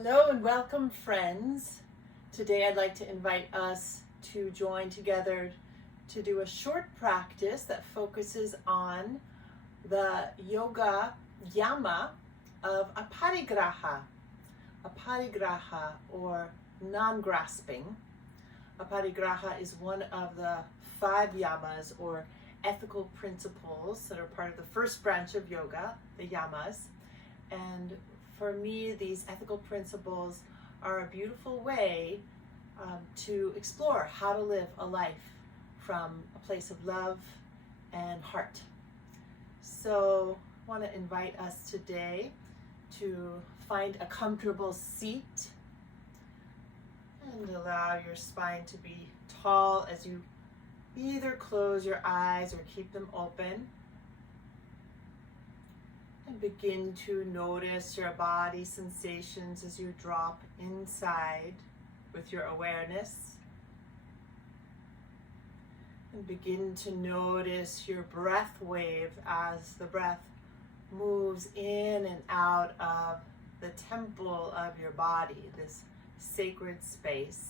Hello and welcome, friends. Today I'd like to invite us to join together to do a short practice that focuses on the yoga yama of Aparigraha. Aparigraha, or non-grasping. Aparigraha is one of the 5 yamas, or ethical principles, that are part of the first branch of yoga, the yamas. And for me, these ethical principles are a beautiful way to explore how to live a life from a place of love and heart. So I want to invite us today to find a comfortable seat and allow your spine to be tall as you either close your eyes or keep them open. And begin to notice your body sensations as you drop inside with your awareness. And begin to notice your breath wave as the breath moves in and out of the temple of your body, this sacred space.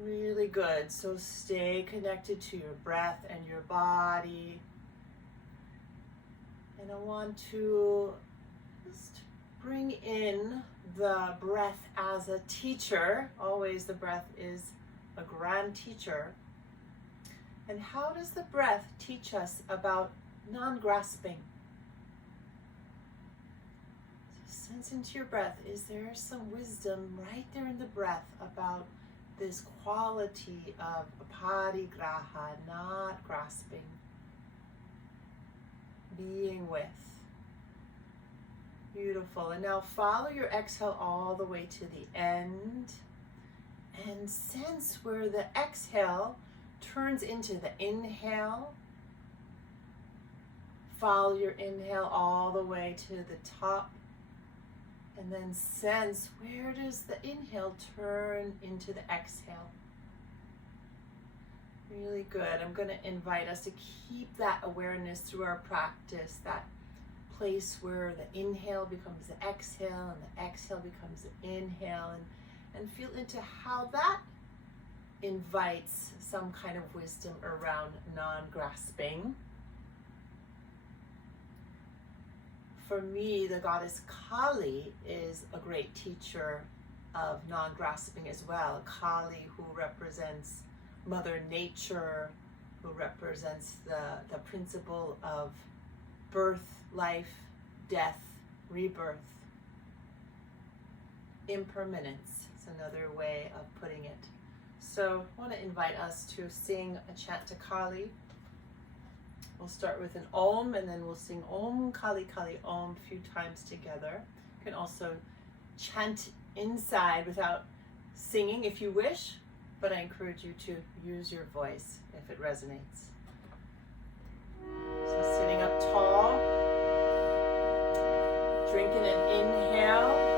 Really good. So stay connected to your breath and your body. And I want to just bring in the breath as a teacher. Always the breath is a grand teacher. And how does the breath teach us about non-grasping? So sense into your breath. Is there some wisdom right there in the breath about this quality of aparigraha, not grasping, being with? Beautiful. And now follow your exhale all the way to the end and sense where the exhale turns into the inhale. Follow your inhale all the way to the top. And then sense, where does the inhale turn into the exhale? Really good. I'm going to invite us to keep that awareness through our practice, that place where the inhale becomes the exhale and the exhale becomes the inhale, and feel into how that invites some kind of wisdom around non-grasping. For me, the goddess Kali is a great teacher of non-grasping as well. Kali, who represents Mother Nature, who represents the principle of birth, life, death, rebirth. Impermanence is another way of putting it. So I want to invite us to sing a chant to Kali. We'll start with an Om, and then we'll sing Om Kali Kali Om a few times together. You can also chant inside without singing if you wish, but I encourage you to use your voice if it resonates. So sitting up tall, drinking an inhale.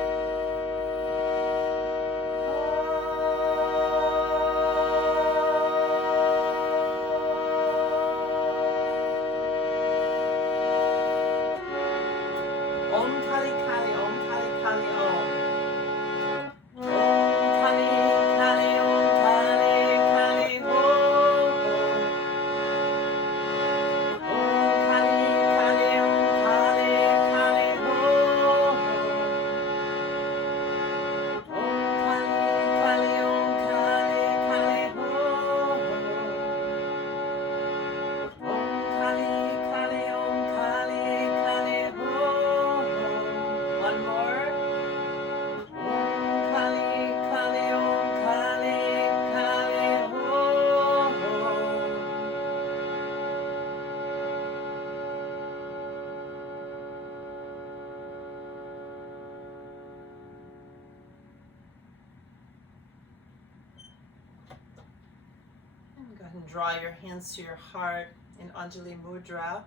Go ahead and draw your hands to your heart in Anjali Mudra.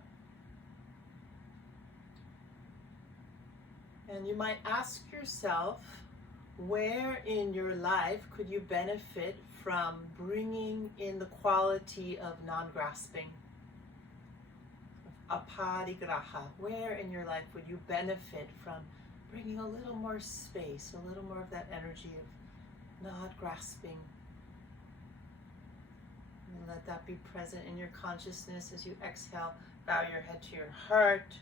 And you might ask yourself, where in your life could you benefit from bringing in the quality of non-grasping, of Aparigraha. Where in your life would you benefit from bringing a little more space, a little more of that energy of not grasping? And let that be present in your consciousness as you exhale. Bow your head to your heart.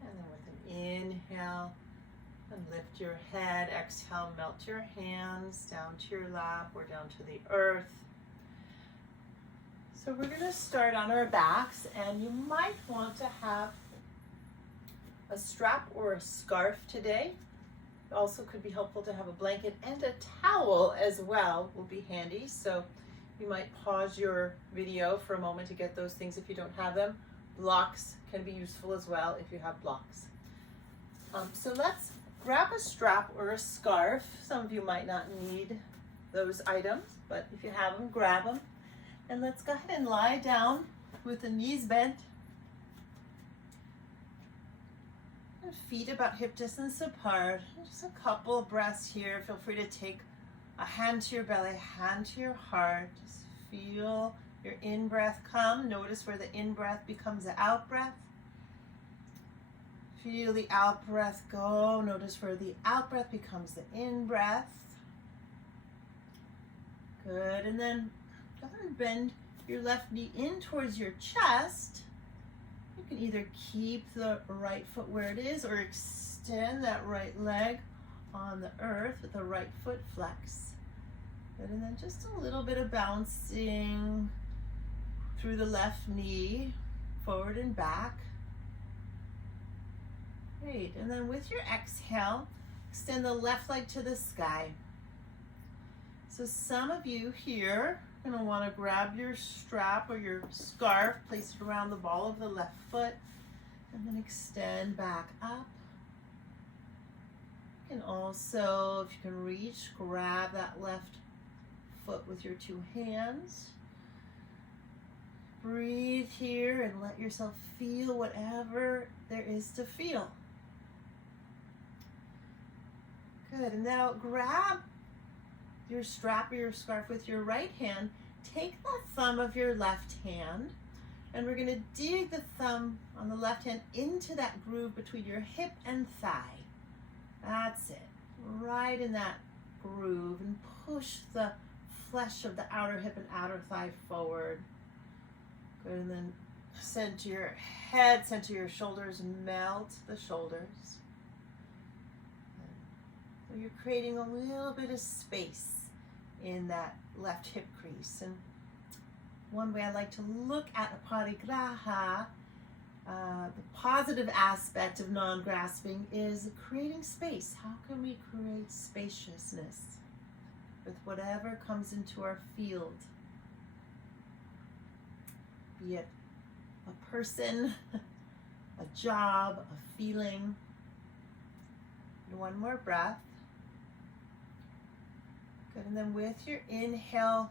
And then with an inhale, and lift your head. Exhale, melt your hands down to your lap or down to the earth. So we're going to start on our backs, and you might want to have a strap or a scarf today. It also could be helpful to have a blanket and a towel as well, will be handy. So you might pause your video for a moment to get those things if you don't have them. Blocks can be useful as well if you have blocks. So let's grab a strap or a scarf. Some of you might not need those items, but if you have them, grab them. And let's go ahead and lie down with the knees bent. And feet about hip distance apart. Just a couple of breaths here. Feel free to take a hand to your belly, hand to your heart. Just feel your in-breath come. Notice where the in-breath becomes the out-breath. Feel the out-breath go. Notice where the out-breath becomes the in-breath. Good. And then go ahead and bend your left knee in towards your chest. You can either keep the right foot where it is or extend that right leg on the earth with the right foot flex. Good. And then just a little bit of bouncing through the left knee, forward and back. Great. And then with your exhale, extend the left leg to the sky. So some of you here are going to want to grab your strap or your scarf, place it around the ball of the left foot, and then extend back up. You can also, if you can reach, grab that left foot with your two hands. Breathe here and let yourself feel whatever there is to feel. Good, and now grab your strap or your scarf with your right hand. Take the thumb of your left hand, and we're gonna dig the thumb on the left hand into that groove between your hip and thigh. That's it, right in that groove, and push the flesh of the outer hip and outer thigh forward. Good, and then center your head, center your shoulders, melt the shoulders. So you're creating a little bit of space in that left hip crease. And one way I like to look at Aparigraha, the positive aspect of non-grasping is creating space. How can we create spaciousness with whatever comes into our field? Be it a person, a job, a feeling. And one more breath. Good, and then with your inhale,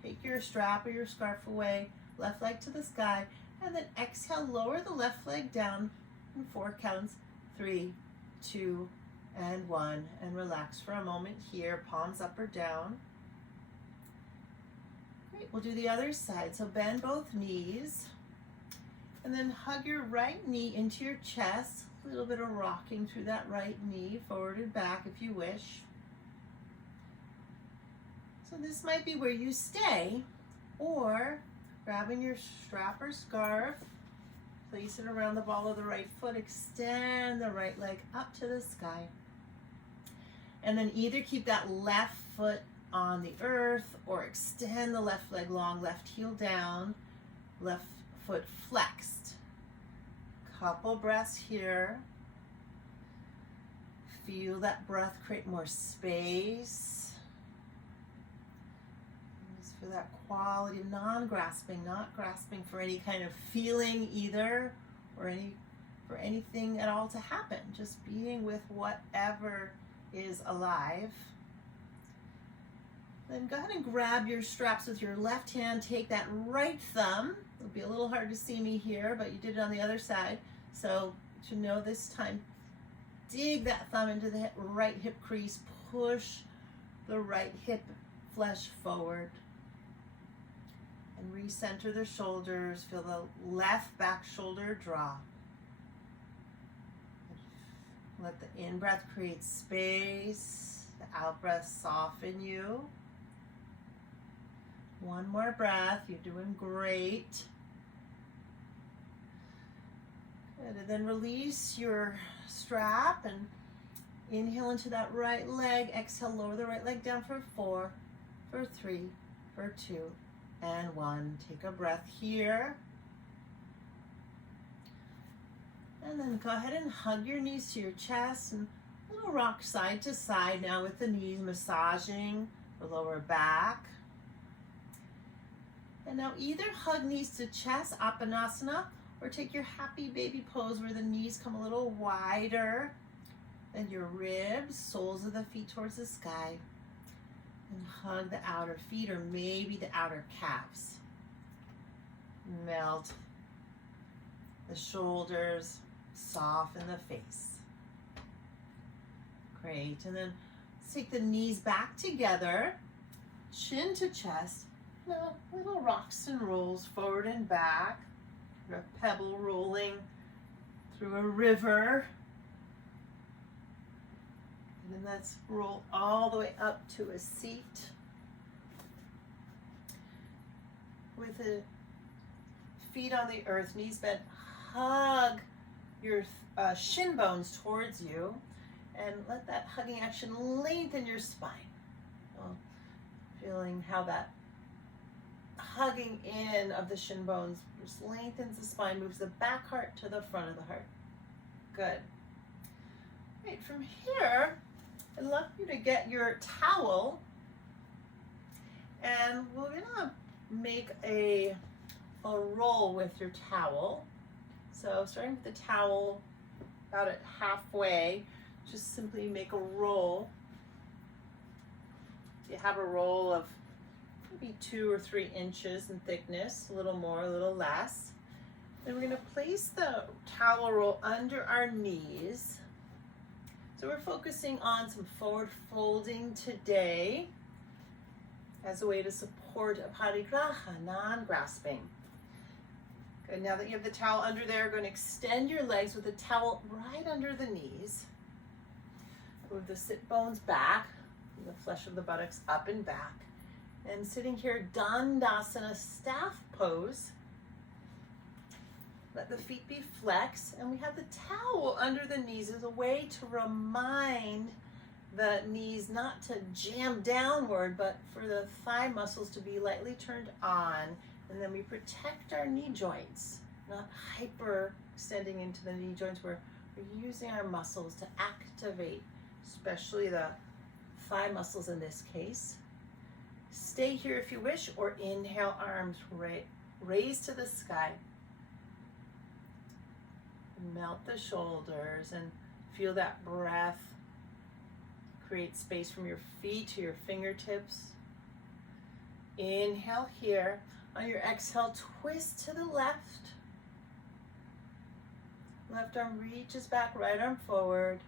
take your strap or your scarf away, left leg to the sky, and then exhale, lower the left leg down in 4 counts, 3, 2, and 1, and relax for a moment here, palms up or down. Great, we'll do the other side. So bend both knees, and then hug your right knee into your chest, a little bit of rocking through that right knee, forward and back if you wish. So this might be where you stay, or grabbing your strap or scarf, place it around the ball of the right foot, extend the right leg up to the sky. And then either keep that left foot on the earth or extend the left leg long, left heel down, left foot flexed. Couple breaths here. Feel that breath create more space. For that quality of non-grasping, not grasping for any kind of feeling either, or for anything at all to happen, just being with whatever is alive. Then go ahead and grab your straps with your left hand, take that right thumb. It'll be a little hard to see me here, but you did it on the other side, so to know this time, dig that thumb into the right hip crease, push the right hip flesh forward. And recenter the shoulders. Feel the left back shoulder drop. Let the in-breath create space. The out-breath soften you. One more breath. You're doing great. Good. And then release your strap and inhale into that right leg. Exhale, lower the right leg down for 4, for 3, for 2, and 1. Take a breath here. And then go ahead and hug your knees to your chest and little rock side to side now with the knees massaging the lower back. And now either hug knees to chest, Apanasana, or take your happy baby pose where the knees come a little wider than your ribs, soles of the feet towards the sky. And hug the outer feet or maybe the outer calves. Melt the shoulders, soften the face. Great. And then take the knees back together, chin to chest. Now, little rocks and rolls forward and back. A pebble rolling through a river. And then let's roll all the way up to a seat. With the feet on the earth, knees bent, hug your shin bones towards you and let that hugging action lengthen your spine. Feeling how that hugging in of the shin bones just lengthens the spine, moves the back heart to the front of the heart. Good. Right, from here, I'd love you to get your towel and we're gonna make a roll with your towel. So starting with the towel about at halfway, just simply make a roll. You have a roll of maybe 2 or 3 inches in thickness, a little more, a little less. Then we're going to place the towel roll under our knees. So we're focusing on some forward folding today as a way to support Aparigraha, non-grasping. Good, now that you have the towel under there, you're going to extend your legs with the towel right under the knees. Move the sit bones back, the flesh of the buttocks up and back. And sitting here, Dandasana staff pose. Let the feet be flexed, and we have the towel under the knees as a way to remind the knees not to jam downward, but for the thigh muscles to be lightly turned on. And then we protect our knee joints, not hyper extending into the knee joints. We're using our muscles to activate, especially the thigh muscles in this case. Stay here if you wish, or inhale, arms raise to the sky. Melt the shoulders and feel that breath. Create space from your feet to your fingertips. Inhale here. On your exhale, twist to the left. Left arm reaches back, right arm forward.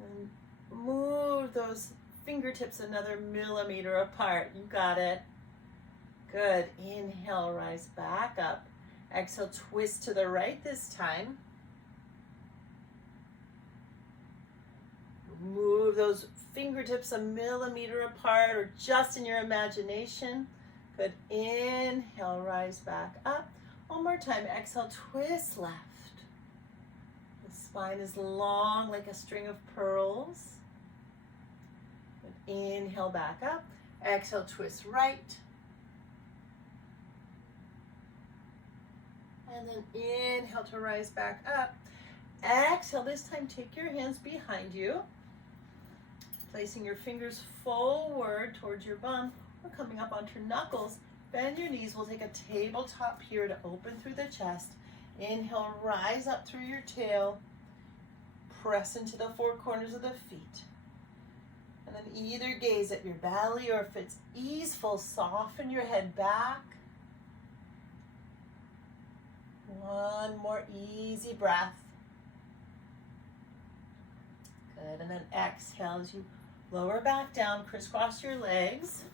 And move those fingertips another millimeter apart. You got it. Good. Inhale, rise back up. Exhale, twist to the right this time. Move those fingertips a millimeter apart or just in your imagination. Good. Inhale, rise back up. One more time. Exhale, twist left. The spine is long like a string of pearls. Good. Inhale, back up. Exhale, twist right. And then inhale to rise back up. Exhale, this time take your hands behind you. Placing your fingers forward towards your bum. We're coming up onto your knuckles. Bend your knees. We'll take a tabletop here to open through the chest. Inhale, rise up through your tail. Press into the 4 corners of the feet. And then either gaze at your belly, or if it's easeful, soften your head back. One more easy breath. Good. And then exhale as you lower back down, crisscross your legs.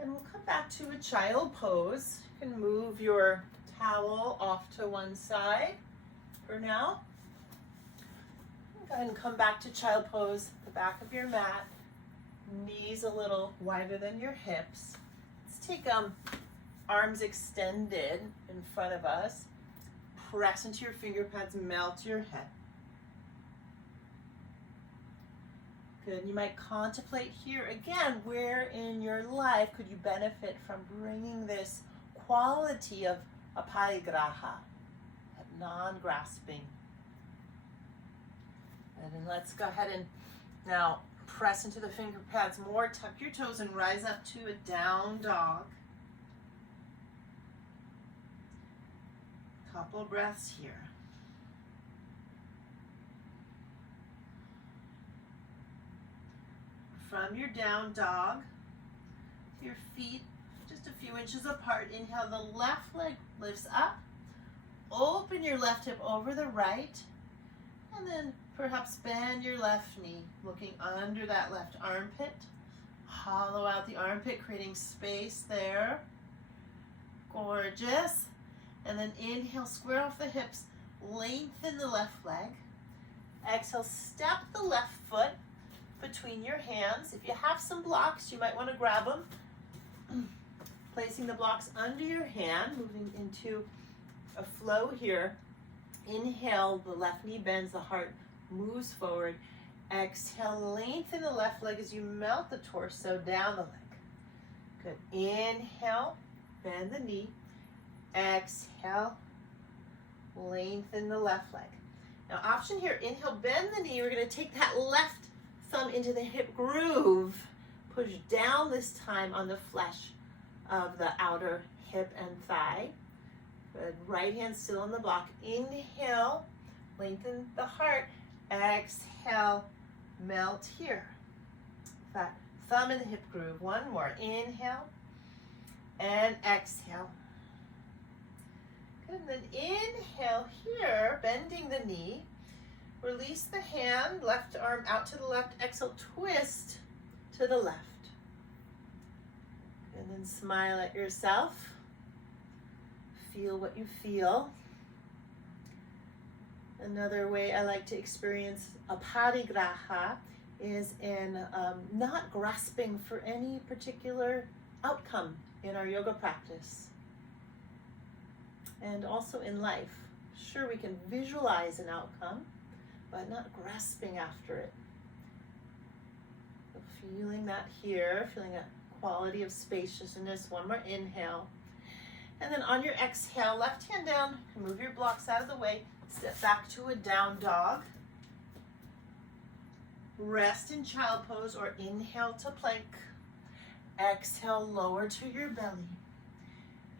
And we'll come back to a child pose. You can move your towel off to one side for now. Go ahead and come back to child pose, the back of your mat, knees a little wider than your hips. Let's take arms extended in front of us. Press into your finger pads, melt your head. Good. You might contemplate here again, where in your life could you benefit from bringing this quality of Aparigraha, that non-grasping. And then let's go ahead and now press into the finger pads more, tuck your toes and rise up to a down dog. Couple breaths here. From your down dog, your feet just a few inches apart. Inhale, the left leg lifts up. Open your left hip over the right. And then perhaps bend your left knee, looking under that left armpit. Hollow out the armpit, creating space there. Gorgeous. And then inhale, square off the hips, lengthen the left leg. Exhale, step the left foot between your hands. If you have some blocks, you might want to grab them. Placing the blocks under your hand, moving into a flow here. Inhale, the left knee bends, the heart moves forward. Exhale, lengthen the left leg as you melt the torso down the leg. Good. Inhale, bend the knee. Exhale, lengthen the left leg. Now option here, inhale, bend the knee. We're going to take that left thumb into the hip groove. Push down this time on the flesh of the outer hip and thigh. Good. Right hand still on the block. Inhale, lengthen the heart. Exhale, melt here. That thumb in the hip groove. One more. Inhale and exhale. Good. And then inhale here, bending the knee. Release the hand, left arm out to the left. Exhale, twist to the left. And then smile at yourself. Feel what you feel. Another way I like to experience Aparigraha is in not grasping for any particular outcome in our yoga practice. And also in life. Sure, we can visualize an outcome, but not grasping after it. So feeling that here, feeling a quality of spaciousness. One more inhale. And then on your exhale, left hand down, move your blocks out of the way. Step back to a down dog. Rest in child pose or inhale to plank. Exhale, lower to your belly.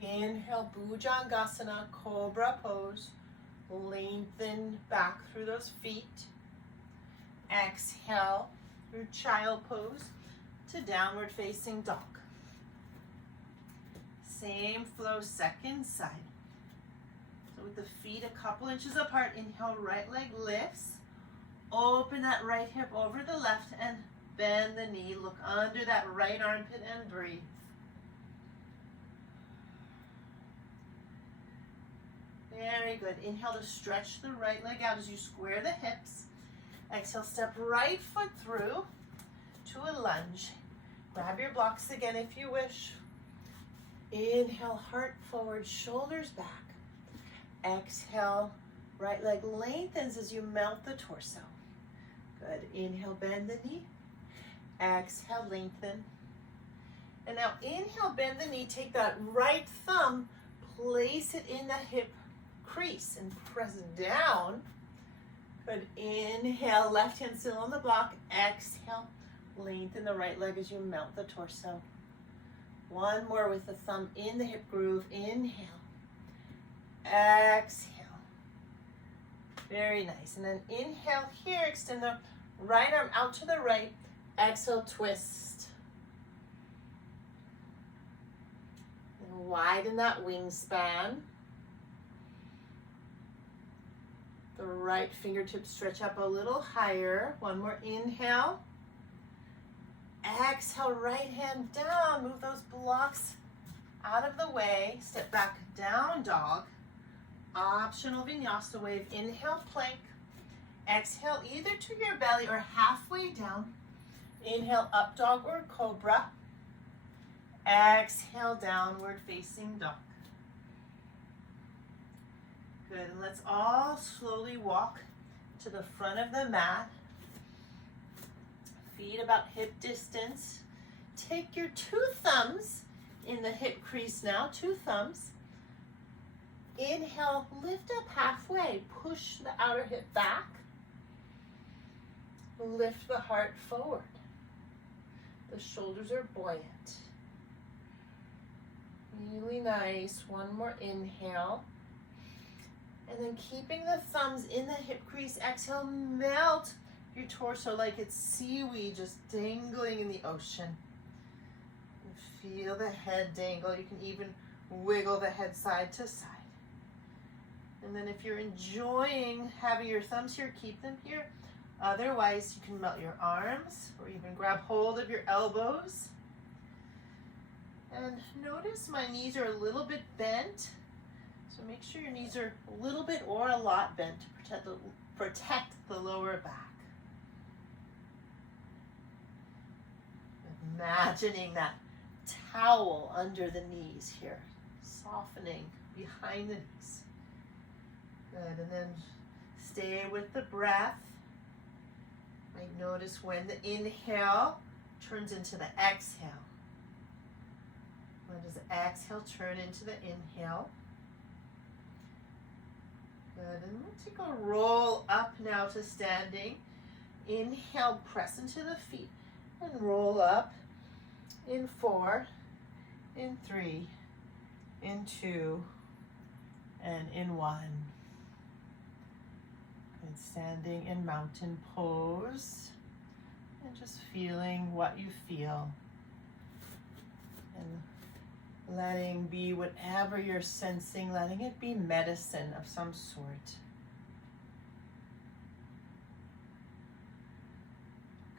Inhale, Bhujangasana, cobra pose. Lengthen back through those feet. Exhale, your child pose to downward facing dog. Same flow, second side. So with the feet a couple inches apart, inhale, right leg lifts. Open that right hip over the left and bend the knee. Look under that right armpit and breathe. Very good. Inhale to stretch the right leg out as you square the hips. Exhale, step right foot through to a lunge. Grab your blocks again if you wish. Inhale, heart forward, shoulders back. Exhale, right leg lengthens as you melt the torso. Good. Inhale, bend the knee. Exhale, lengthen. And now inhale, bend the knee. Take that right thumb, place it in the hip crease and press down. Good. Inhale, left hand still on the block. Exhale, lengthen the right leg as you melt the torso. One more with the thumb in the hip groove. Inhale. Exhale. Very nice. And then inhale here, extend the right arm out to the right. Exhale, twist. And widen that wingspan. The right fingertips stretch up a little higher. One more inhale. exhale, right hand down. Move those blocks out of the way. Step back, down dog. Optional vinyasa wave. Inhale, plank. Exhale, either to your belly or halfway down. Inhale, up dog or cobra. Exhale, downward facing dog. Good, and let's all slowly walk to the front of the mat. Feet about hip distance. Take your 2 thumbs in the hip crease now, 2 thumbs. Inhale, lift up halfway. Push the outer hip back. Lift the heart forward. The shoulders are buoyant. Really nice. One more inhale. And then keeping the thumbs in the hip crease, exhale, melt your torso like it's seaweed just dangling in the ocean. And feel the head dangle. You can even wiggle the head side to side. And then if you're enjoying having your thumbs here, keep them here. Otherwise, you can melt your arms or even grab hold of your elbows. And notice my knees are a little bit bent. So make sure your knees are a little bit or a lot bent to protect the lower back. Imagining that towel under the knees here, softening behind the knees. Good, and then stay with the breath. Might notice when the inhale turns into the exhale. When does the exhale turn into the inhale? Good, and we'll take a roll up now to standing. Inhale, press into the feet and roll up in 4, in 3, in 2, and in 1. Good, standing in mountain pose and just feeling what you feel. And letting be whatever you're sensing, letting it be medicine of some sort.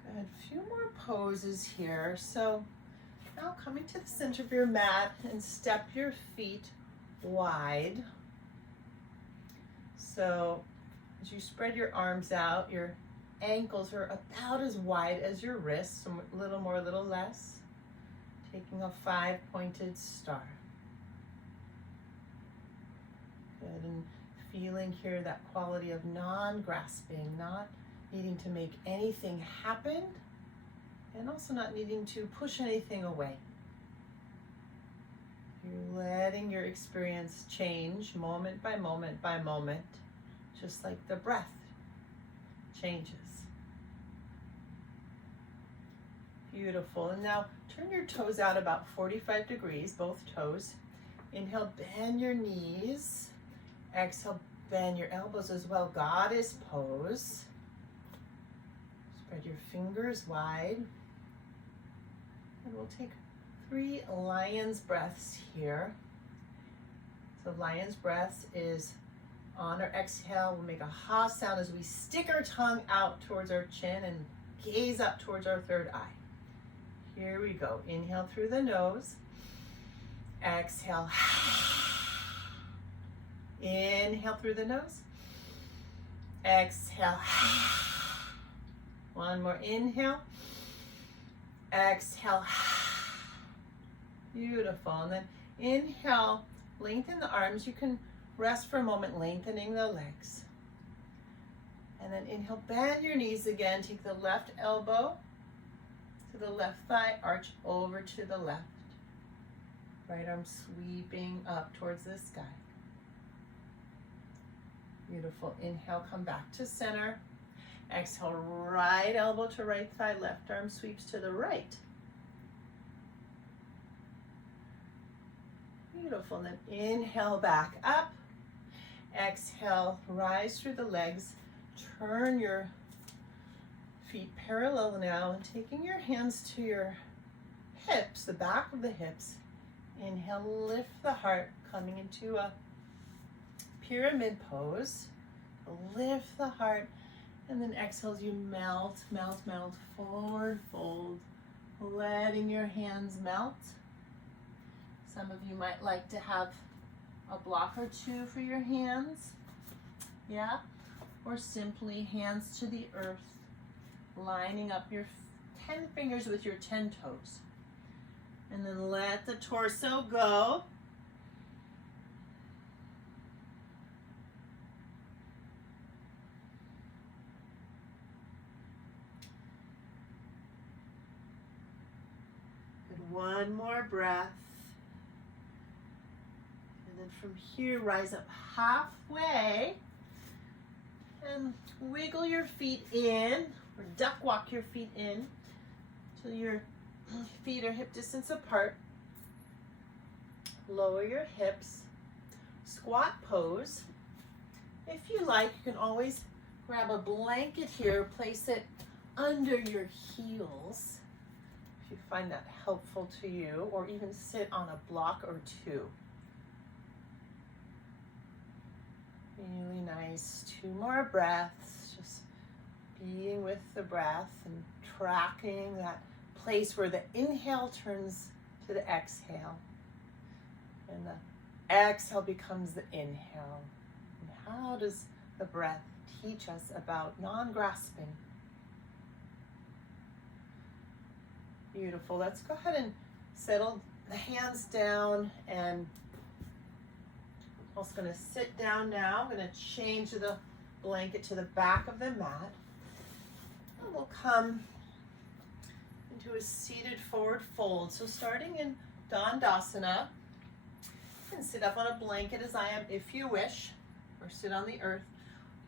Good, a few more poses here. So now coming to the center of your mat and step your feet wide. So as you spread your arms out, your ankles are about as wide as your wrists, a little more, a little less. Taking a 5-pointed star. Good, and feeling here that quality of non-grasping, not needing to make anything happen, and also not needing to push anything away. You're letting your experience change moment by moment by moment, just like the breath changes. Beautiful. And now turn your toes out about 45 degrees, both toes. Inhale, bend your knees. Exhale, bend your elbows as well. Goddess pose. Spread your fingers wide. And we'll take 3 lion's breaths here. So lion's breath is on our exhale. We'll make a ha sound as we stick our tongue out towards our chin and gaze up towards our third eye. Here we go. Inhale through the nose. Exhale. Inhale through the nose. Exhale. One more inhale. Exhale. Beautiful. And then inhale, lengthen the arms. You can rest for a moment, lengthening the legs. And then inhale, bend your knees again. Take the left elbow to the left thigh, arch over to the left. Right arm sweeping up towards the sky. Beautiful. Inhale, come back to center. Exhale, right elbow to right thigh, left arm sweeps to the right. Beautiful. And then inhale, back up. Exhale, rise through the legs. Turn your feet parallel now, and taking your hands to your hips, the back of the hips. Inhale, lift the heart, coming into a pyramid pose. Lift the heart, and then exhale as you melt, melt, melt, forward fold letting your hands melt. Some of you might like to have a block or two for your hands, yeah? Or simply hands to the earth, lining up your 10 fingers with your 10 toes. And then let the torso go. And one more breath. And then from here, rise up halfway and wiggle your feet in, or duck walk your feet in till your feet are hip distance apart. Lower your hips, squat pose. If you like, you can always grab a blanket here, place it under your heels, if you find that helpful to you, or even sit on a block or two. Really nice. 2 more breaths, just being with the breath and tracking that place where the inhale turns to the exhale and the exhale becomes the inhale. And how does the breath teach us about non-grasping? Beautiful. Let's go ahead and settle the hands down, and I'm also going to sit down now. I'm going to change the blanket to the back of the mat. And we'll come into a seated forward fold. So starting in Dandasana, you can sit up on a blanket as I am if you wish, or sit on the earth.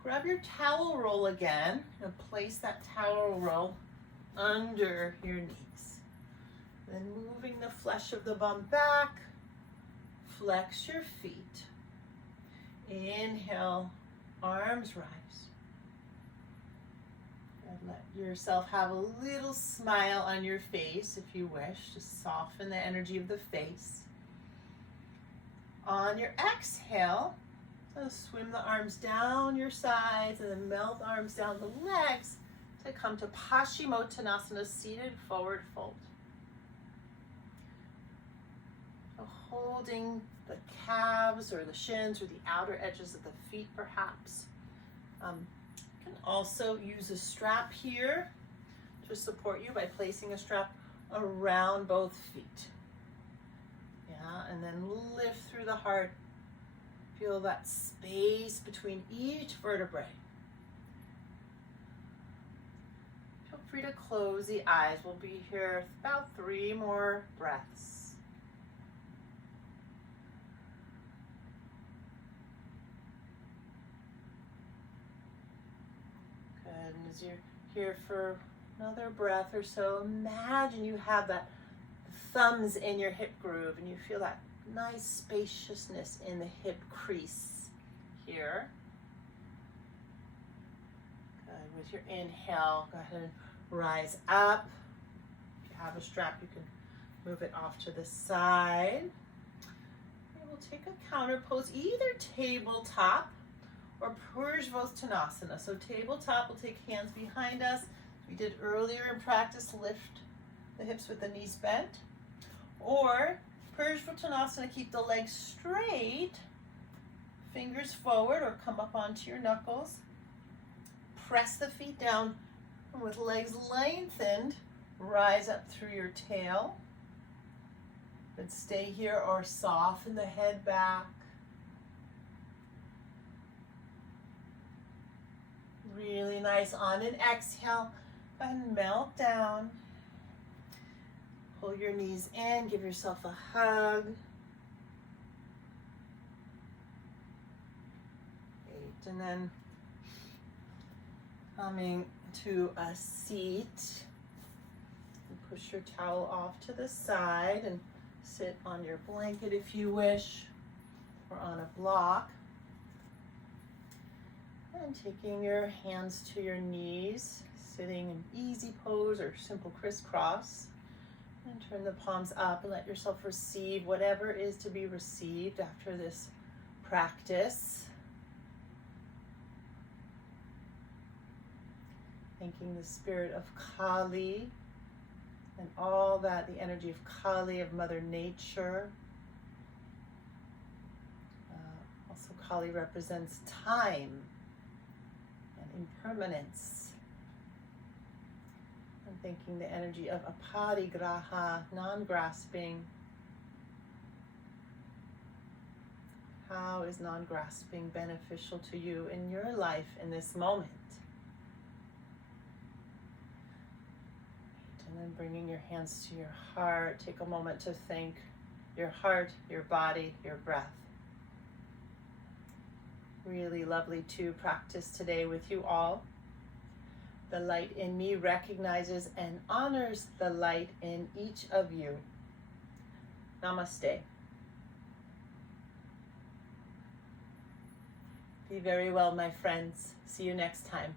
Grab your towel roll again and place that towel roll under your knees. Then moving the flesh of the bum back, flex your feet. Inhale, arms rise. And let yourself have a little smile on your face if you wish. Just soften the energy of the face. On your exhale, so swim the arms down your sides and then melt the arms down the legs to come to Paschimottanasana, seated forward fold. So holding the calves or the shins or the outer edges of the feet perhaps. You can also use a strap here to support you by placing a strap around both feet. Yeah, and then lift through the heart. Feel that space between each vertebrae. Feel free to close the eyes. We'll be here about 3 more breaths. Good, and as you're here for another breath or so, imagine you have that thumbs in your hip groove and you feel that nice spaciousness in the hip crease here. Good. With your inhale, go ahead and rise up. If you have a strap, you can move it off to the side. And we'll take a counter pose, either tabletop or Paschimottanasana. So tabletop, we'll take hands behind us. We did earlier in practice, lift the hips with the knees bent. Or Paschimottanasana, keep the legs straight, fingers forward or come up onto your knuckles. Press the feet down, and with legs lengthened, rise up through your tail. But stay here or soften the head back. Really nice. On an exhale, go ahead and melt down. Pull your knees in, give yourself a hug. Great. And then coming to a seat. Push your towel off to the side and sit on your blanket if you wish, or on a block. And taking your hands to your knees, sitting in easy pose or simple crisscross. And turn the palms up and let yourself receive whatever is to be received after this practice. Thanking the spirit of Kali And all that, the energy of Kali, of Mother Nature. Also, Kali represents time and impermanence. I'm thinking the energy of Aparigraha, non-grasping. How is non-grasping beneficial to you in your life in this moment? And then bringing your hands to your heart. Take a moment to thank your heart, your body, your breath. Really lovely to practice today with you all. The light in me recognizes and honors the light in each of you. Namaste. Be very well, my friends. See you next time.